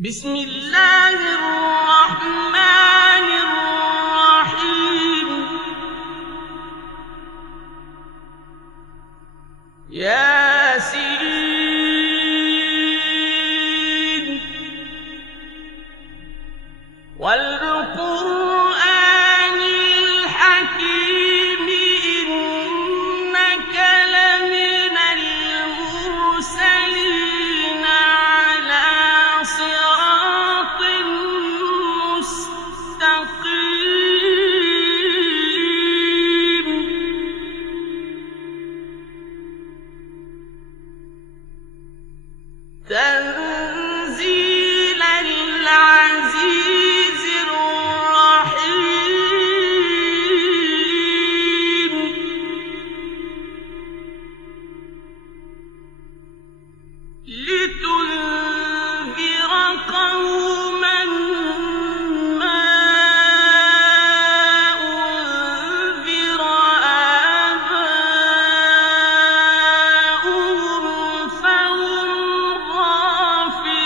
بسم الله الرحمن الرحيم. ياسين والقرآن الحكيم إنك لمن المرسلين على صراط مستقيم. تنزيل العزيز الرحيم. لتنذر قوما ما أنذر آباؤهم فهم غافلون.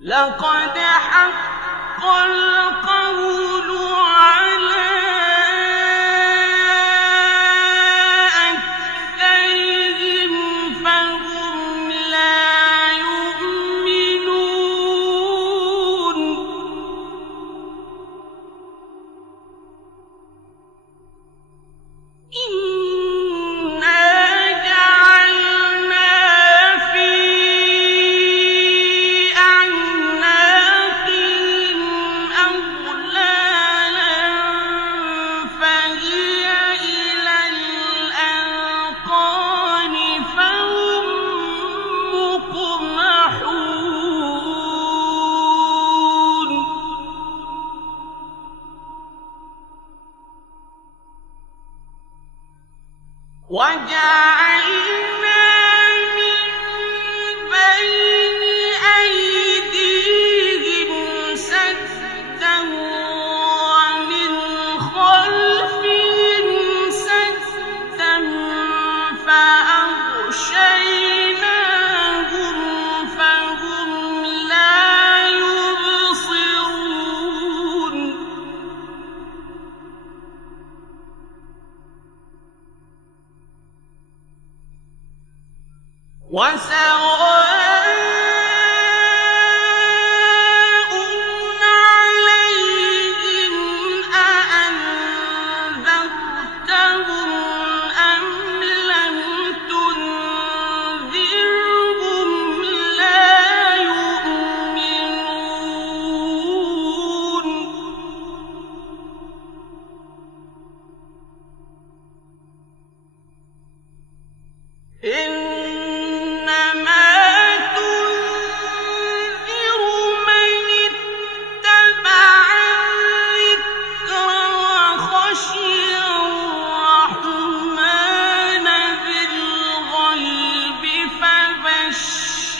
لقد حق القول على أكثرهم فهم لا يؤمنون. إنا جعلنا في أعناقهم أغلالا فهي إلى الأذقان فهم مقمحون. وجعلنا من بين أيديهم سدا ومن خلفهم سدا فأغشيناهم فهم لا يبصرون. وسواء عليهم أأنذرتهم أم لم تنذرهم لا يؤمنون. إنما تنذر من اتبع الذكر وخشي الرحمن بالغيب فبشره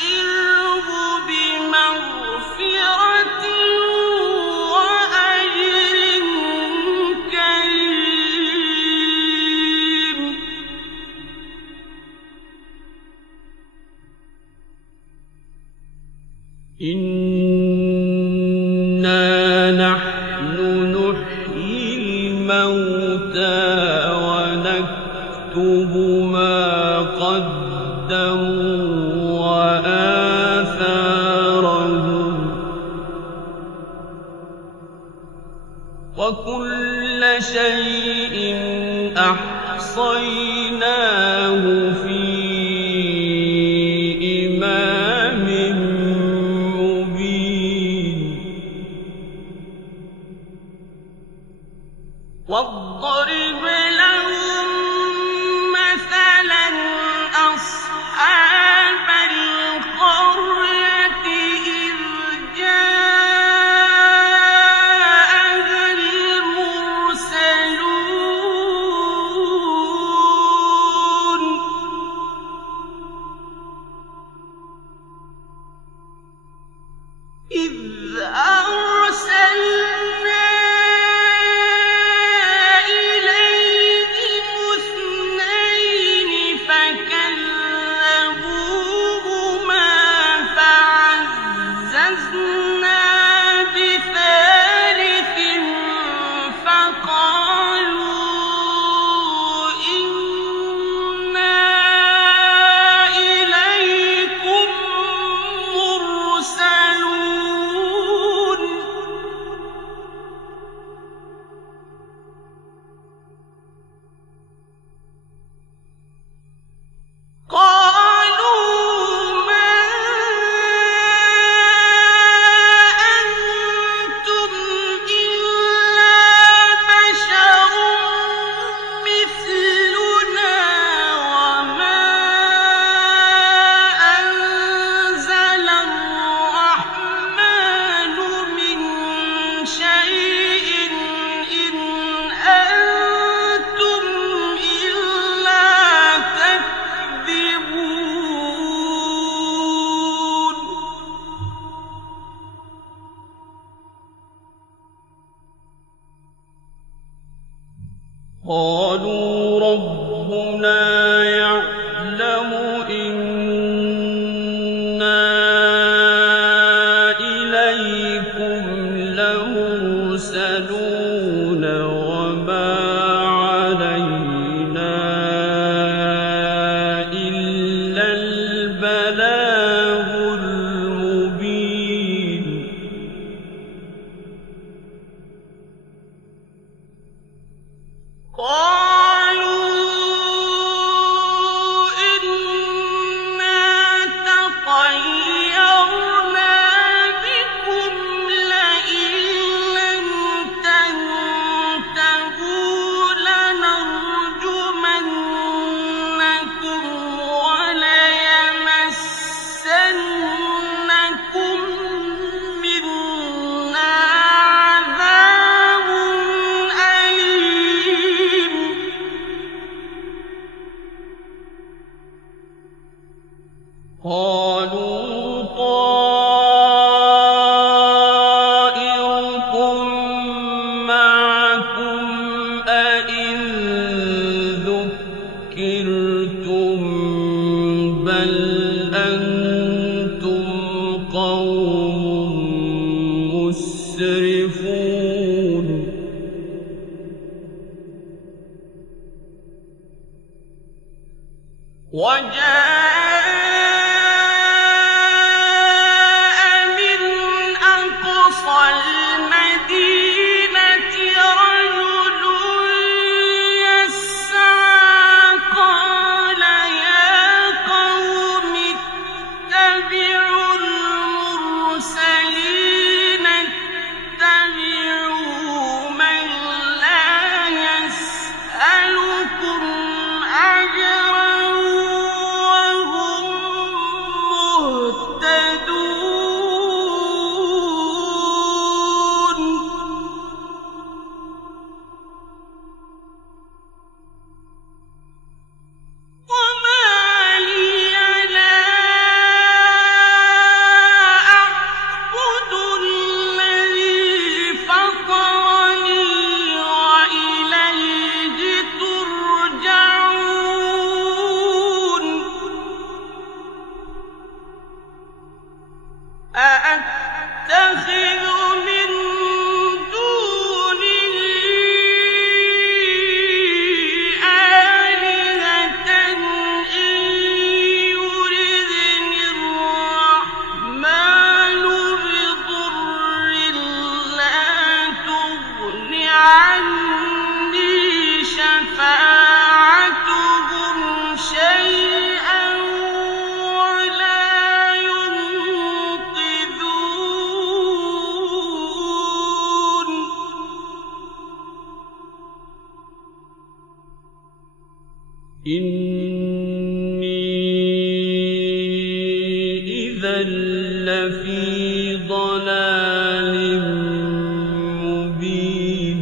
بمغفرة وأجر كريم. إنا نحن نحيي الموتى ونكتب ما قدموا وآثارهم وكل شيء أحصيناه في إمام مبين. واضرب لهم مثلا أصحاب القرية إذ جاءها المرسلون. إذ أرسلنا إلى قالوا ربنا يعلم إنا إليكم لمرسلون وما علينا إلا البلاغ المبين قالوا إنا تطيرنا بكم لئن لم تنتهوا لنرجمنكم وليمسنكم منا عذاب أليم قالوا طائركم معكم أئن ذكرتم بل أنتم قوم مسرفون وجاء من أقصى المدينة رجل يسعى قال يا قوم اتبعوا المرسلين اتبعوا من لا يسألكم أجرا وهم مهتدون وما لي لا أعبد الذي فطرني وإليه ترجعون أأتخذ من دونه آلهة إن يردني الرحمن بضر لا تغن عني شفاعتهم شيئا ولا ينقذون إني إذا لفي ضلال مبين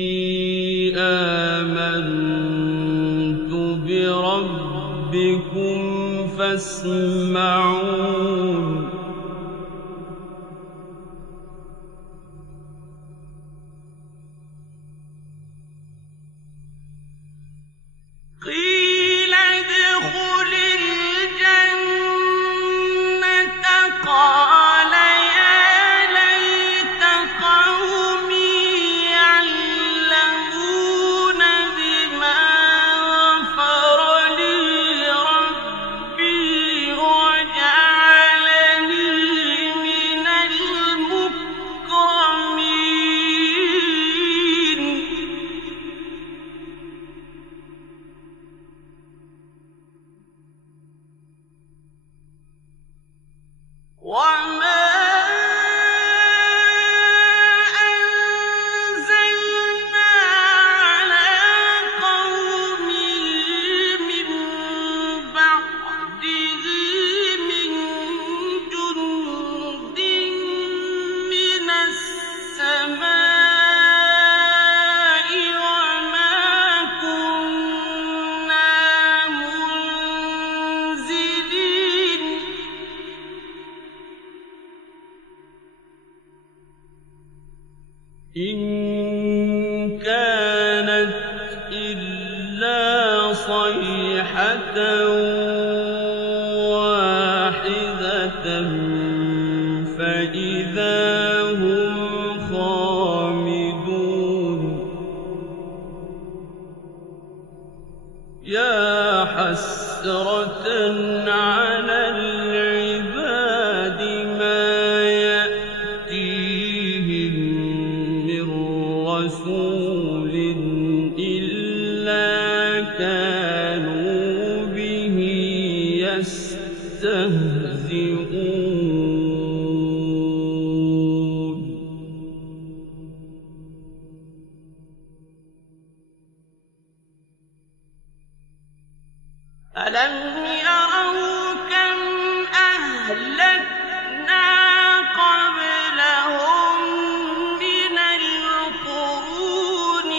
إني آمنت بربكم فاسمعون قيل ادخل الجنة قال يا ليت قومي يعلمون بما غفر لي ربي وجعلني من المكرمين وما أنزلنا على قومه من بعده من جند من السماء وما كنا منزلين إن كانت إلا صيحة واحدة فإذا هم خامدون يا حسرة على العباد ما يأتيهم من رسول إلا كانوا به يستهزئون ألم يروا كم أهلكنا قبلهم من القرون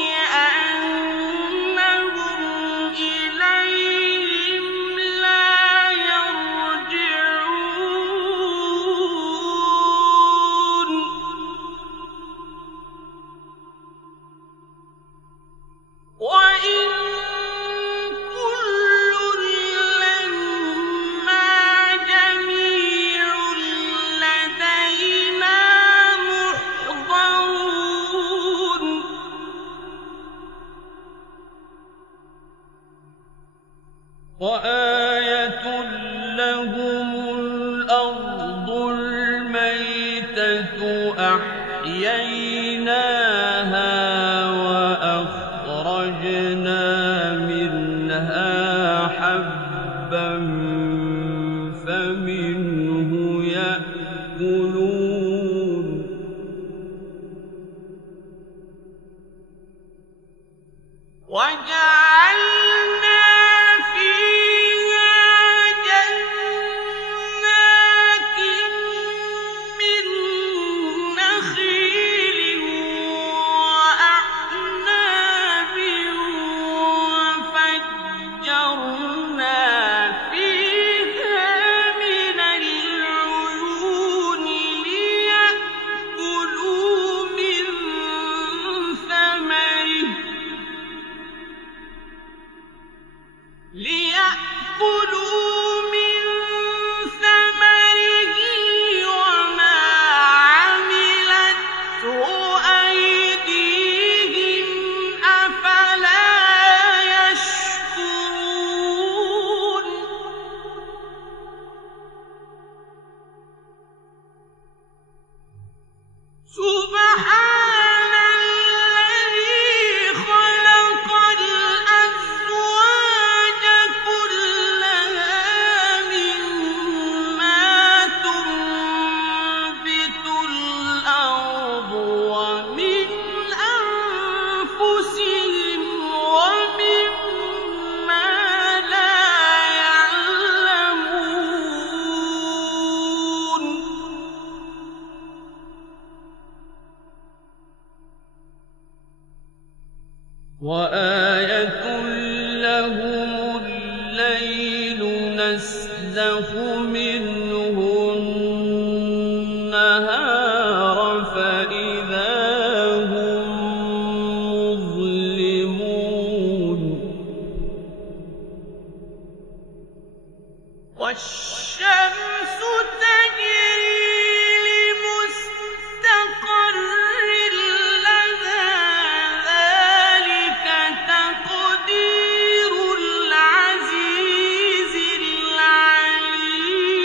أنهم إليهم لا يرجعون وإن كل لما جميع لدينا محضرون وآية لهم الأرض الميتة أحييناها وأخرجنا منها حبا فمنه يأكلون وجعلنا فيها جنات من نخيل وأعناب وفجرنا فيها من العيون ليأكلوا من ثمره وما عملته أيديهم أفلا يشكرون سبحان الذي خلق الأزواج كلها مما تنبت الأرض ومن أنفسهم ومما لا يعلمون وآية لهم الليل نسلخ منه النهار فإذا هم مظلمون والشمس تجري لمستقر لها ذلك تقدير العزيز العليم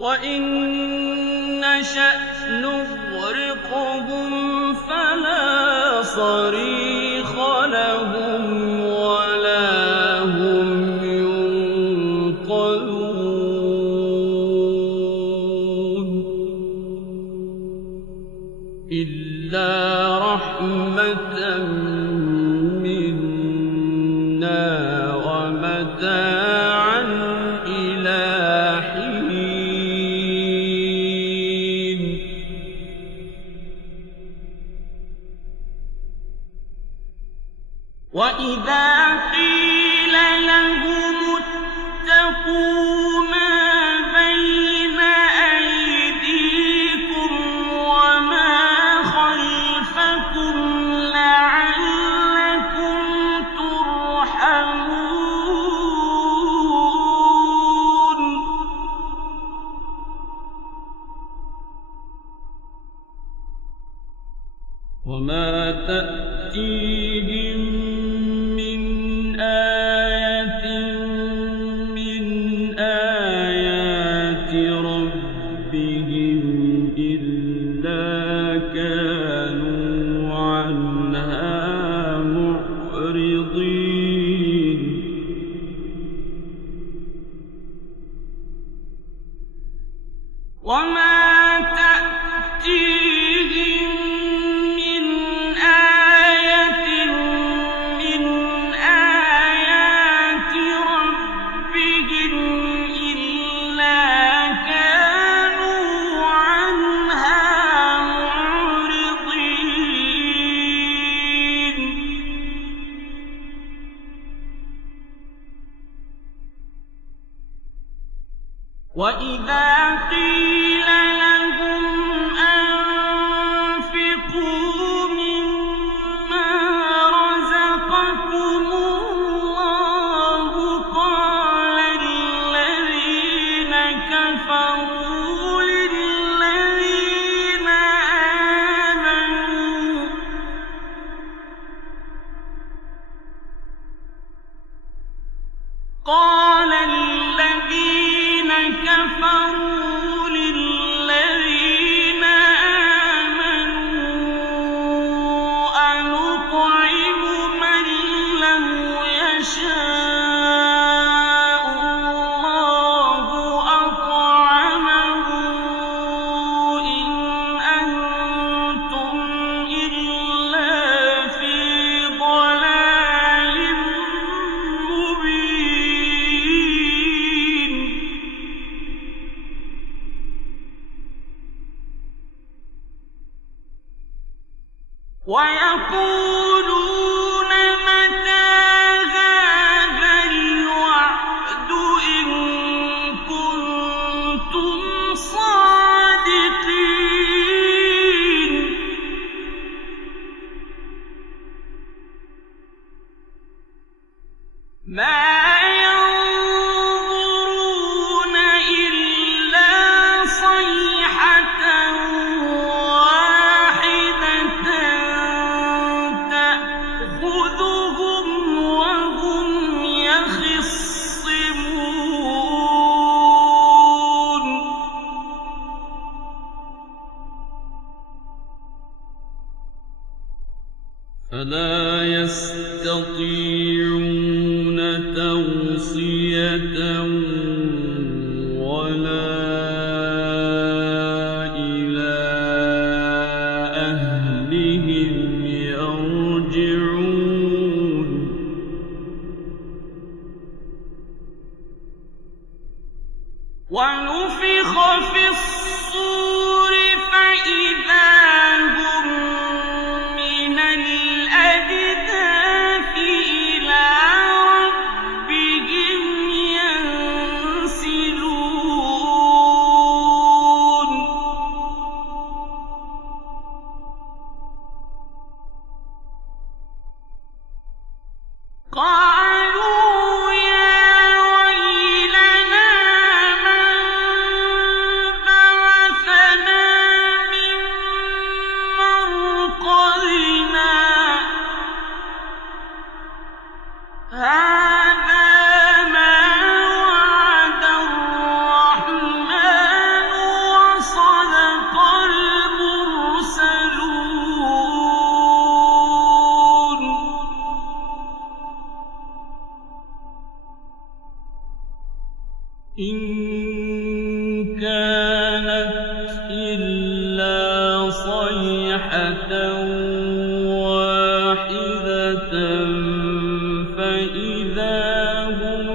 وإن نشأ نغرقهم فلا صريخ لهم ولا هم ينقذون إلا رحمة منا ومتاعا إلى حين وإذا قيل لهم اتقوا ما بين أيديكم وما خلفكم لعلكم ترحمون وما تأتيهم من آية من آيات ربهم إلا كانوا عنها معرضين وما تأتيهم من آية من آيات ربهم إلا كانوا عنها معرضين وإذا قيل لهم أنفقوا مما رزقكم الله قال الذين كفروا للذين آمنوا قال الذين كفروا للذين آمنوا أنطعم من لو يشاء الله أطعمه إن أنتم إلا في ضلال مبين ويقولون متى هذا الوعد إن كنتم صادقين ما ينظرون إلا صيحة واحدة تأخذهم وهم يخصمون فلا يستطيعون توصية ولا إلى أهلهم يرجعون ونفخ في الصور فإذا هم من الأجداث إلى ربهم ينسلون قالوا يا ويلنا من بعثنا من مرقدنا هذا ما وعد الرحمن إن كانت إلا صيحة واحدة فإذا هم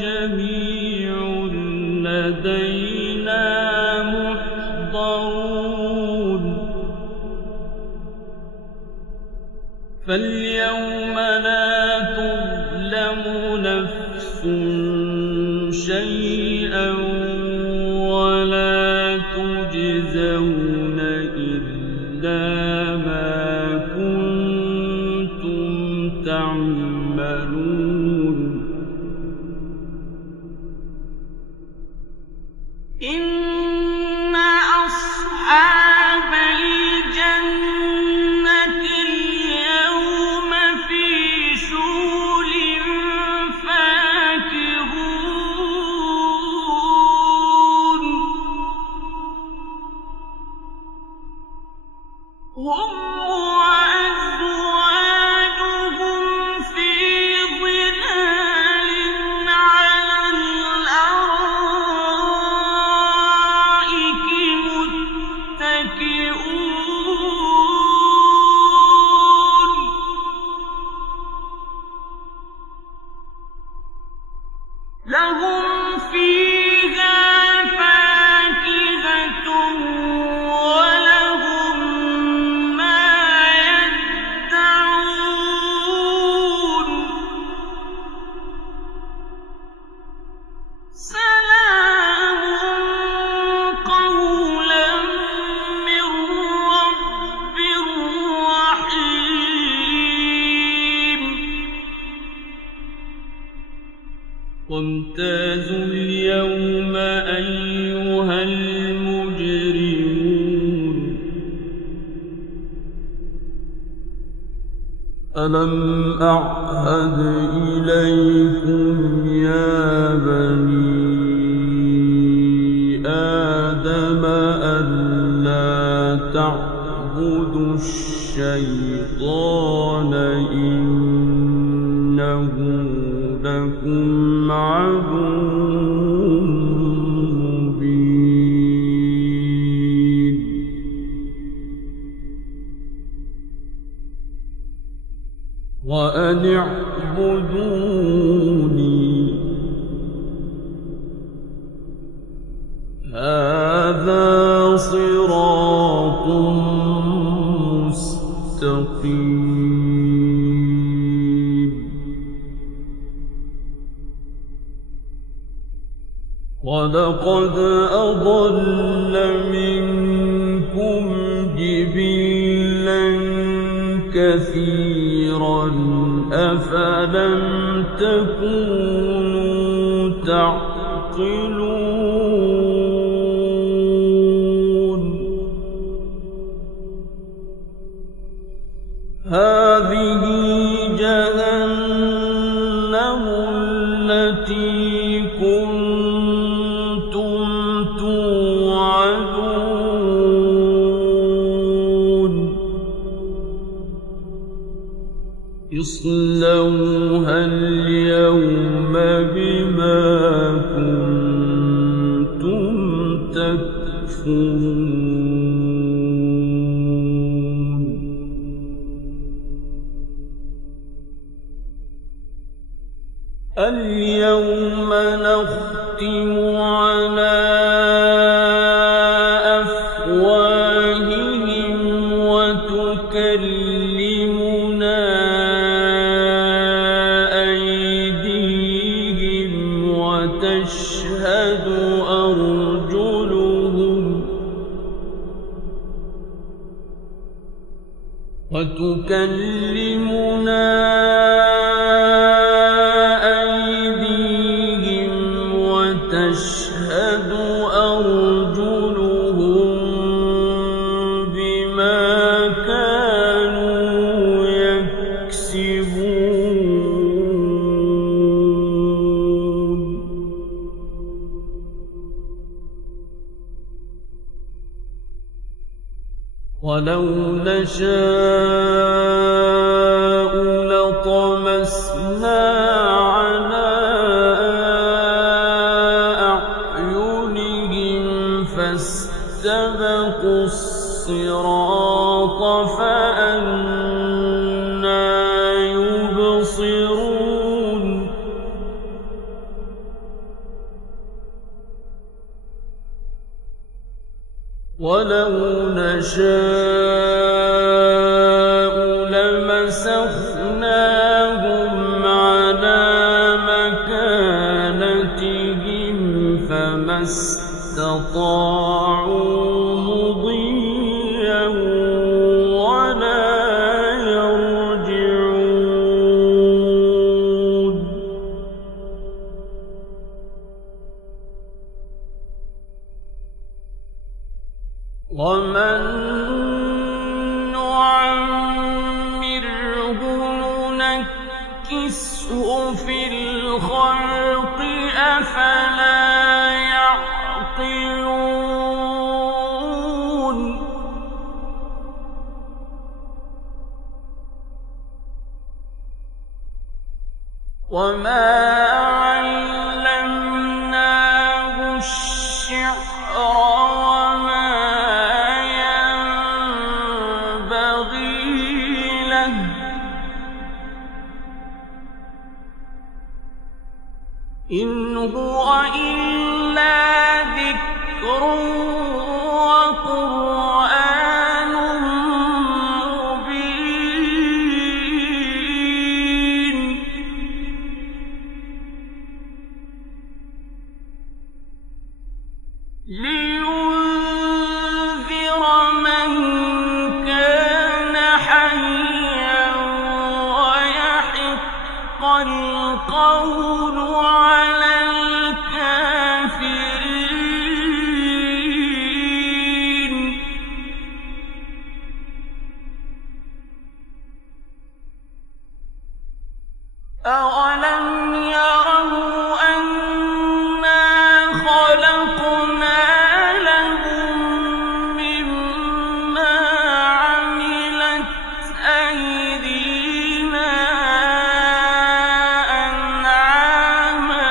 جميع لدينا محضرون فاليوم لا تظلم نفس شيئا ولا تجزون إلا ما كنتم تعملون إن أصحاب الجنة اليوم في شغل فاكهون هم وأزواجهم في ظلال على الأرائك متكئون لهم فيها فاكهة ولهم ما يدعون سلام قولا من رب رحيم وامتازوا اليوم أيها المجرمون ألم أعهد إليكم يا بني آدم ألا تعبدوا الشيطان إنه لكم عدو مبين وأن اعبدوني هذا صراط مستقيم ولقد أضل منكم جبلا كثيرا أفلم تكونوا تعقلون هذه جهنم التي كنتم توعدون اصلوها اليوم بما كنتم تكفرون اليوم نختم على أفواههم وتكلمنا أيديهم وتشهد أرجلهم وتشهد أرجلهم بما كانوا يكسبون ولو نشاء لطمسنا على أعينهم ولو نشاء لمسخناهم على مكانتهم فما استطاعوا مضيا ولا يرجعون ومن نعمره ننكسه في الخلق أفلا يعقلون وما علمناه الشعر وما ينبغي له إن هو إلا ذكر وقرآن مبين لينذر من كان حيا ويحق القول على الكافرين أولم يروا أنا خلقنا لهم مما عملت أيدينا أنعاما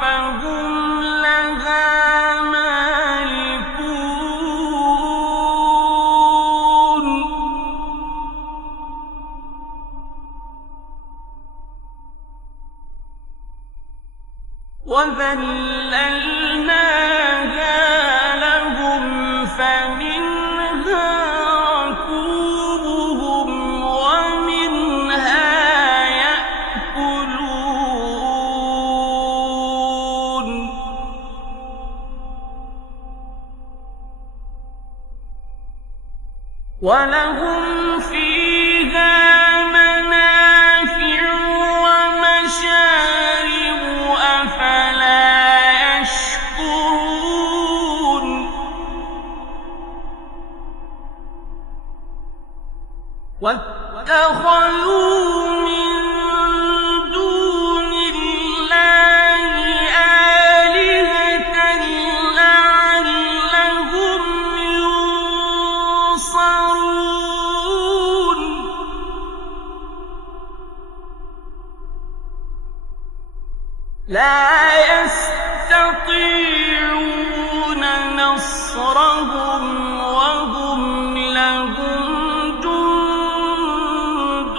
فهم لها مالكون وذللناها لهم فمنها ركوبهم ومنها يأكلون ولهم فيها منافع ومشارب أفلا يشكرون واتخذوا من دون الله آلهة لعلهم ينصرون لا يستطيعون نصرهم وهم لهم جند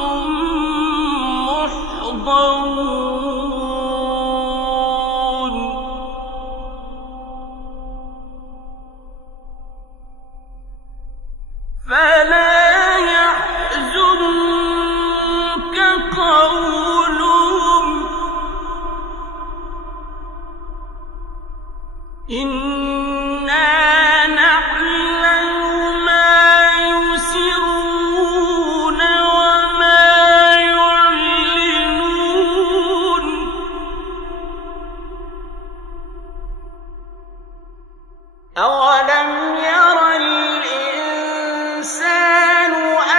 محضرون فلا يحزنك قولهم إنا نعلم ما يسرون وما يعلنون أولم ير الإنسان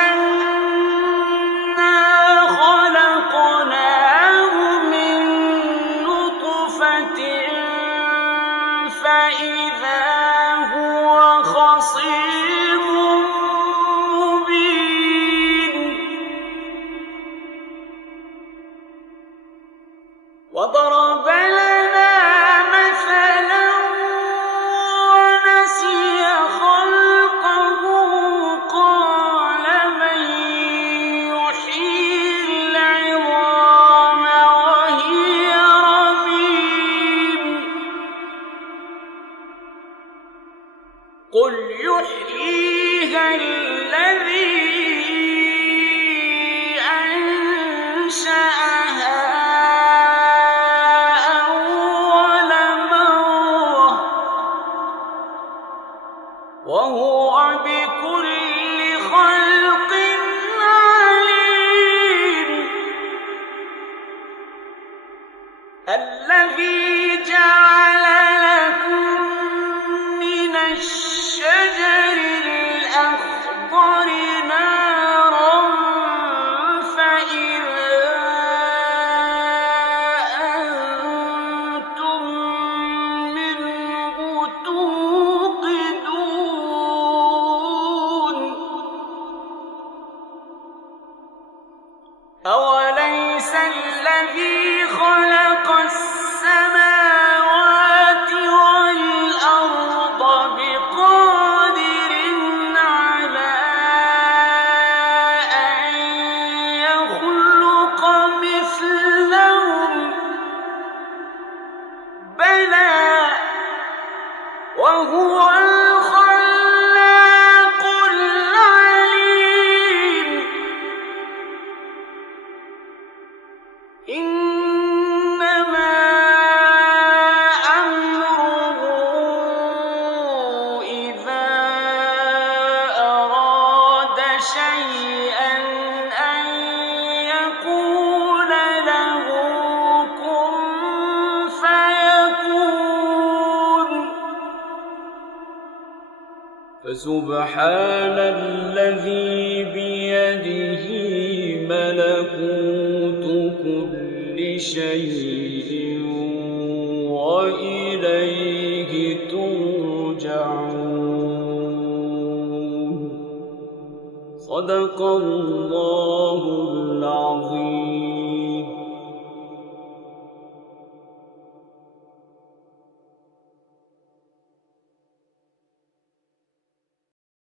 أنا خلقناه من نطفة فإذا هو خصيم مبين وضرب لنا مثلا ونسي خلقه قال من يحيي العظام وهي رميم قل الذي جعل لكم من الشجر الأخضر نارا فإذا أنتم منه توقدون أوليس الذي خلق السماوات والأرض بقادر على أن يخلق مثلهم بلى وهو الخلاق العليم إنما أمره إذا أراد شيئا أن يقول له كن فيكون فسبحان الذي بيده ملكوت كل شيء وإليه ترجعون صدق الله العظيم.